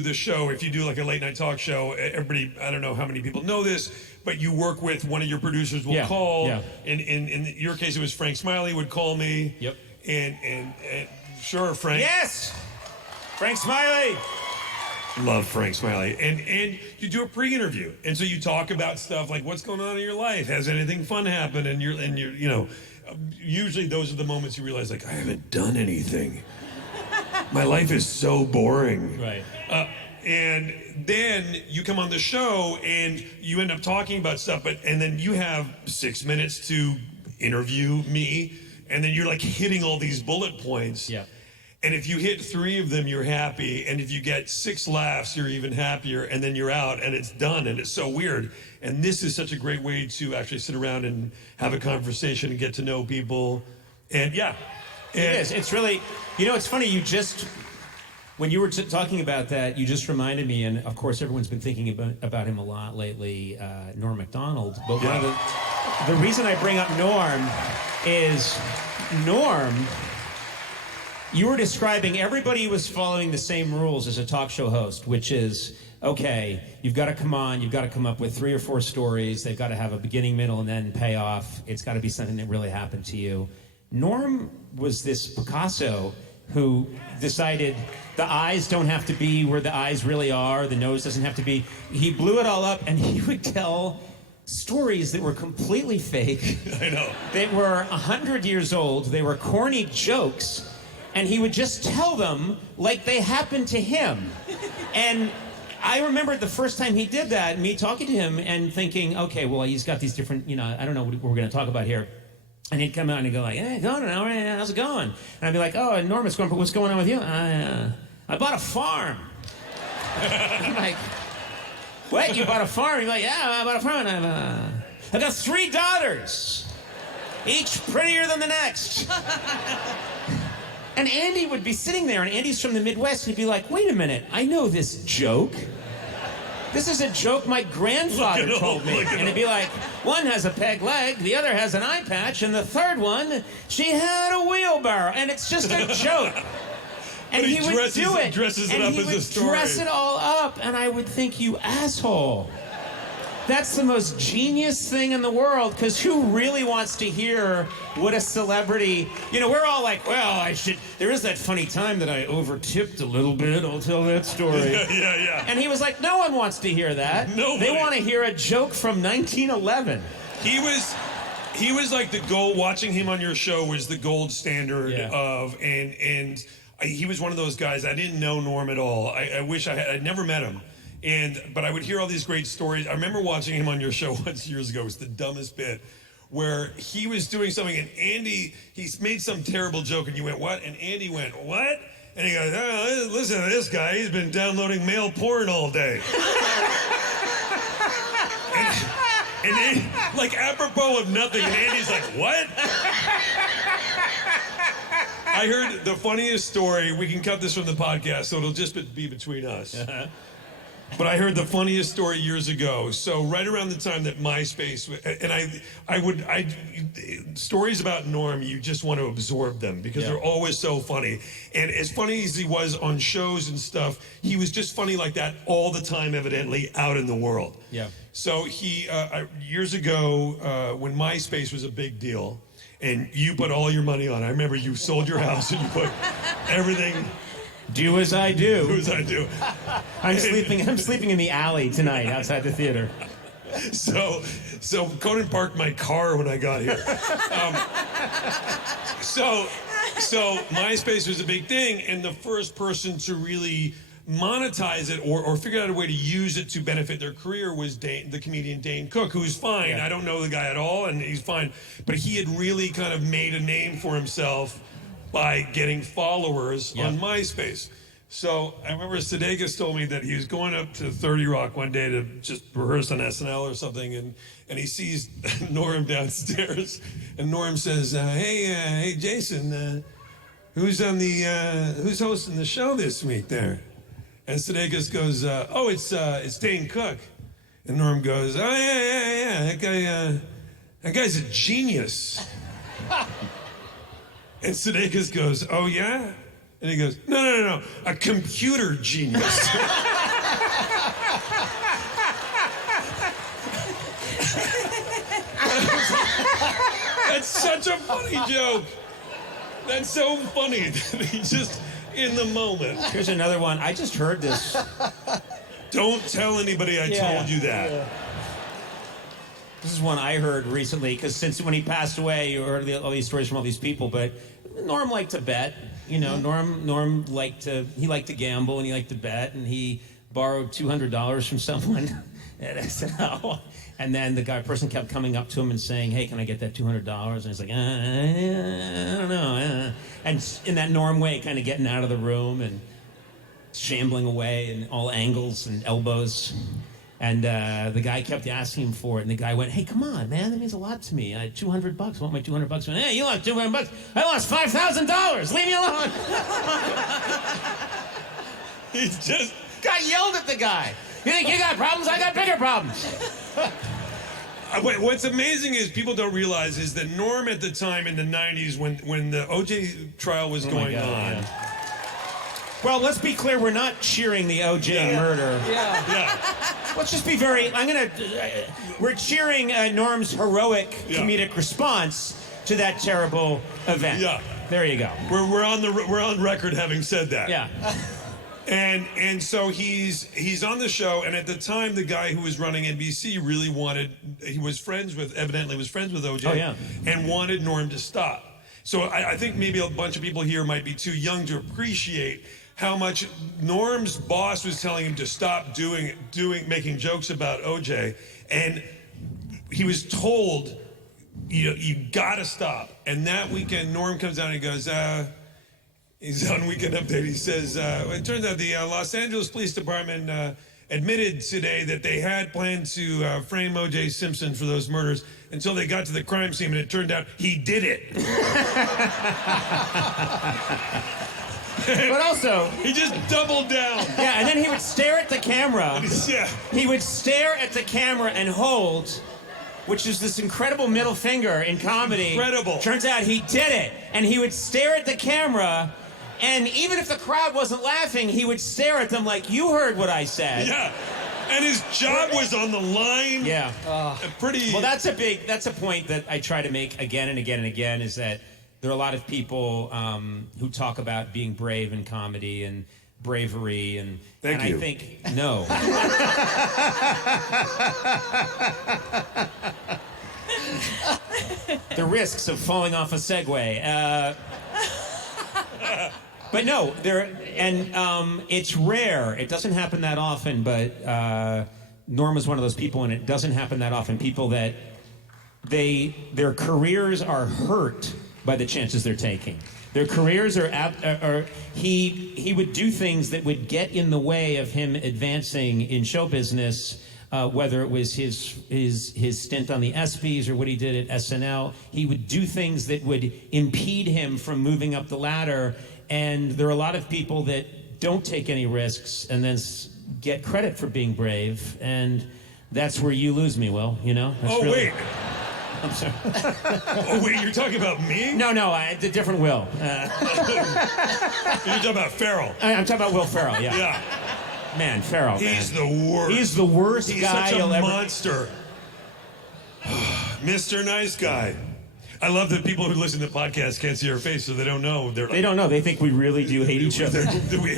the show, if you do like a late night talk show, everybody, I don't know how many people know this, but you work with one of your producers will call. Yeah. In your case, it was Frank Smiley would call me. Yep. And sure, Frank. Yes! Frank Smiley! Love Frank Smiley. And you do a pre-interview. And so you talk about stuff like what's going on in your life. Has anything fun happened? And you're you know, usually those are the moments you realize like, I haven't done anything. My life is so boring. Right. And then you come on the show and you end up talking about stuff, and then you have 6 minutes to interview me, and then you're like hitting all these bullet points. Yeah. And if you hit 3 of them, you're happy. And if you get 6 laughs, you're even happier. And then you're out and it's done. And it's so weird. And this is such a great way to actually sit around and have a conversation and get to know people. And yeah. And it is. It's really, you know, it's funny. When you were talking about that, you just reminded me, and of course everyone's been thinking about him a lot lately, Norm Macdonald. But one of the reason I bring up Norm is Norm, you were describing everybody was following the same rules as a talk show host, which is, okay, you've got to come on, you've got to come up with 3 or 4 stories, they've got to have a beginning, middle, and then pay off. It's got to be something that really happened to you. Norm was this Picasso who decided the eyes don't have to be where the eyes really are, the nose doesn't have to be. He blew it all up, and he would tell stories that were completely fake. I know. They were 100 years old, they were corny jokes, and he would just tell them like they happened to him. And I remember the first time he did that, me talking to him and thinking, okay, well, he's got these different, you know, I don't know what we're going to talk about here. And he'd come out and he'd go like, hey, Conan, how's it going? And I'd be like, oh, enormous, what's going on with you? I bought a farm. I'm like, what, you bought a farm? He's like, yeah, I bought a farm. And I've got 3 daughters, each prettier than the next. And Andy would be sitting there, and Andy's from the Midwest, and he'd be like, wait a minute, I know this joke. This is a joke my grandfather told me. And he'd be like, one has a peg leg, the other has an eye patch, and the third one, she had a wheelbarrow. And it's just a joke. And he would do it. Dresses it up as a story. Dress it all up, and I would think, you asshole. That's the most genius thing in the world, because who really wants to hear what a celebrity... You know, we're all like, well, there is that funny time that I over-tipped a little bit. I'll tell that story. Yeah. And he was like, no one wants to hear that. Nobody. They want to hear a joke from 1911. He was like the gold. Watching him on your show was the gold standard of, and he was one of those guys. I didn't know Norm at all. I wish I'd never met him. But I would hear all these great stories. I remember watching him on your show once years ago. It was the dumbest bit, where he was doing something and he made some terrible joke and you went, what? And Andy went, what? And he goes, oh, listen to this guy. He's been downloading male porn all day. and then, like apropos of nothing, and Andy's like, what? I heard the funniest story. We can cut this from the podcast, so it'll just be between us. But I heard the funniest story years ago. So right around the time that MySpace, and stories about Norm, you just want to absorb them because they're always so funny. And as funny as he was on shows and stuff, he was just funny like that all the time, evidently, out in the world. Yeah. So he, years ago, when MySpace was a big deal, and you put all your money on, I remember you sold your house and you put everything... Do as I do. Do as I do. I'm sleeping in the alley tonight outside the theater. So Conan parked my car when I got here. So MySpace was a big thing, and the first person to really monetize it or figure out a way to use it to benefit their career was the comedian Dane Cook, who's fine. Yeah. I don't know the guy at all, and he's fine. But he had really kind of made a name for himself by getting followers on MySpace. So I remember Sudeikis told me that he was going up to 30 Rock one day to just rehearse on SNL or something, and he sees Norm downstairs, and Norm says, hey Jason, who's hosting the show this week there? And Sudeikis goes, oh, it's Dane Cook. And Norm goes, oh yeah, that guy's a genius. And Sudeikis goes, oh yeah? And he goes, no, a computer genius. That's such a funny joke. That's so funny that he just, in the moment. Here's another one. I just heard this. Don't tell anybody I told you that. Yeah. This is one I heard recently, because since when he passed away, you heard all these stories from all these people, but Norm liked to bet. You know, Norm liked to gamble, and he liked to bet, and he borrowed $200 from someone at SNL. And then the person kept coming up to him and saying, hey, can I get that $200? And he's like, I don't know. And in that Norm way, kind of getting out of the room and shambling away in all angles and elbows. And the guy kept asking him for it. And the guy went, hey, come on, man. That means a lot to me. I had $200. I want my $200. Went, hey, you lost $200. I lost $5,000. Leave me alone. He's just... Guy yelled at the guy. You think you got problems? I got bigger problems. What's amazing is people don't realize is that Norm at the time in the 90s when the OJ trial was going on. Yeah. Well, let's be clear. We're not cheering the OJ murder. Yeah. Let's just be we're cheering Norm's heroic comedic response to that terrible event. Yeah. There you go. We're on record having said that. Yeah. And so he's on the show, and at the time the guy who was running NBC really evidently was friends with OJ. Oh, yeah. And wanted Norm to stop. So I think maybe a bunch of people here might be too young to appreciate how much Norm's boss was telling him to stop making jokes about OJ, and he was told, you gotta stop. And that weekend Norm comes down and he goes, he's on Weekend Update. He says, it turns out the Los Angeles Police Department admitted today that they had planned to frame O.J. Simpson for those murders until they got to the crime scene, and it turned out he did it. But also... He just doubled down. Yeah, and then he would stare at the camera. Yeah. He would stare at the camera and hold, which is this incredible middle finger in comedy. Incredible. Turns out he did it. And he would stare at the camera, and even if the crowd wasn't laughing, he would stare at them like, you heard what I said. Yeah. And his job was on the line. Yeah. Pretty... Well, that's a point that I try to make again and again and again, is that there are a lot of people who talk about being brave in comedy and bravery, and Thank you. I think, no. The risks of falling off a Segway. But no, it's rare. It doesn't happen that often, but Norm is one of those people, and it doesn't happen that often. People that their careers are hurt by the chances they're taking. Their careers are he would do things that would get in the way of him advancing in show business, whether it was his stint on the ESPYs or what he did at SNL. He would do things that would impede him from moving up the ladder. And there are a lot of people that don't take any risks and then get credit for being brave. And that's where you lose me, Will, you know? That's wait. I'm sorry. Oh, wait, you're talking about me? No, the different Will. You're talking about Ferrell. I'm talking about Will Ferrell, yeah. Yeah. Man, Ferrell, He's man. the worst. He's the worst He's guy such a you'll ever... monster. Mr. Nice Guy. I love that people who listen to podcasts can't see our face, so they don't know. They don't know. They think we really do hate each other. We